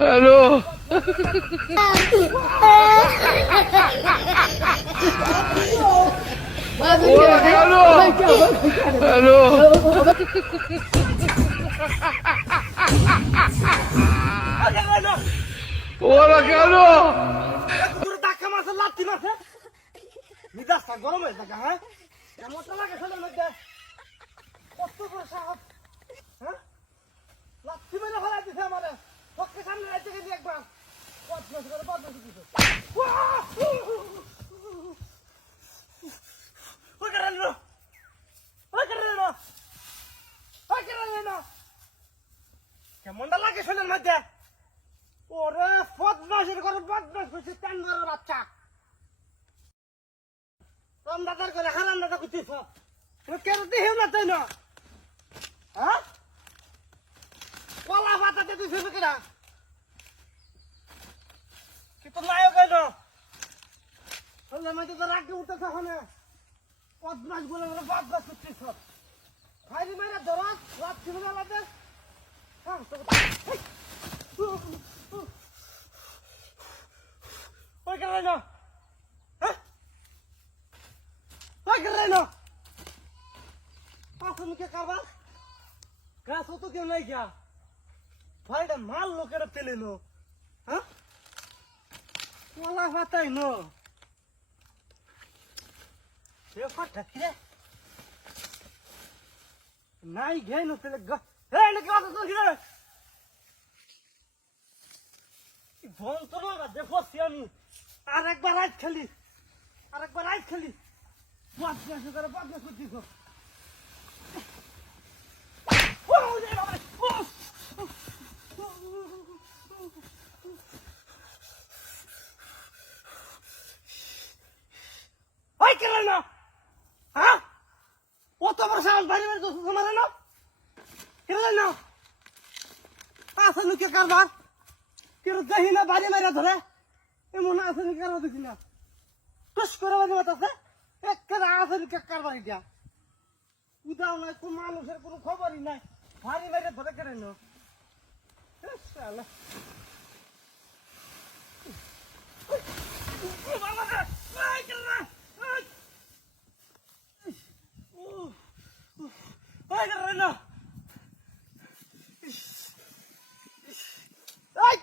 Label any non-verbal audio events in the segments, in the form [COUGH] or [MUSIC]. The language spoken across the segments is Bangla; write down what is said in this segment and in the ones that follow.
হ্যালো কেন হ্যালো ওরা কেন তোর ধাক্কা মারছে লাত্তি মারছে গরম হয়ে থাকে হ্যাঁ কেমনটা লাগে শোনার মধ্যে কত বড় সাহস হ্যাঁ লাত্তি মেরে ফেলা দিছে আমারে পক্ষে সামনে রাখতে গেছি একবার বদমাশ করে বদমাশ দিছে ওই করে নো ওই করে নো ওই করে নো কেমনটা লাগে শোনার মধ্যে। ওরে বদমাসের করে বদমাস করছে, তেন মারো বাচ্চা। রাম দাদার করে হারাম দাদা করতেছ তুমি কেন দেহেও না তাই না? হ্যাঁ? কলা পাতাতে তুই ফেসে কিনা কি তো নায়ক কেন বললে আমি তো রাখতে উঠতেছ ওখানে। বদমাস বলে বদমাস করতেছ ভাই মেরে ধরাত রাত ছিল না আমাদের হ্যাঁ তো এই, উহ, উহ। ওই কেন না হ্যাঁ ওই কেন না আসলে কে কারবার? গাছ তো কেউ নাই গিয়া। ভাইটা মাল লোকের পেলে নো। হ্যাঁ? ফাতাই নো। সে ফাটা কিরে নাই ঘে নো পেলে এই নাকি কথা তো কিরে যন্ত্রণা দেখছি আমি আর একবার রাইট খেলি। আর একবার রাইট খেলি বদমাস করে বদমাস করছিস ওই কেন না হ্যাঁ অত বড় সাহস বাইরে বাইরে দোষ মারে না কেন না আসলে কে কারবার? কেউ দেখি না বাড়ি মারা ধরে? এমন আছে নি কারও দেখি না। টুস করে বাড়ি মাতাছে একেবারে আছে কাকার বাড়ি দিয়া উদাও নাই, কোন মানুষের কোনো খবরই নাই। বাড়ি মারা ধরে কেন না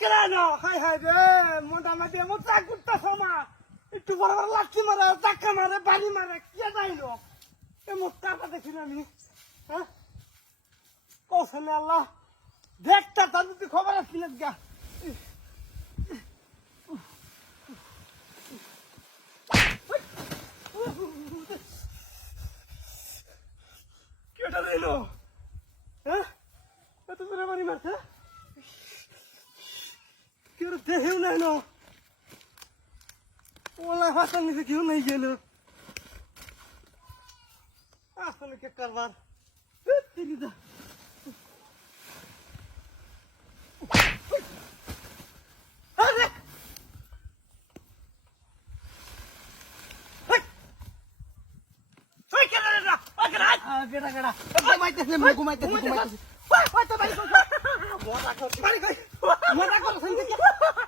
কেন হাই হাই রে মোটামুটি এমন চা করতেছ মা একটু বড় বড় লাঠি মারে চাক্কা মারে বাড়ি মারে কে যাইলো এমন টাকা দেখি না আমি। হ্যাঁ কৌশলে আল্লাহ? দেখটা তার যদি খবর আসছিল গা। কেটা দিলো হ্যাঁ এত করে বাড়ি মারছে কেউ দেহেও নাই ন। ওলা ভাষা নিচে কেউ নাই গেল। আসলে কে কারবার? দা গেড়া গেড়া ঘুমাইতেছে ঘুমাইতেছে ঘুমাইতেছে। ওই [LAUGHS] ওই তো বাড়ি মজা কর বাড়ি কই মজা কর শুনতে কি মজা কর মজা কর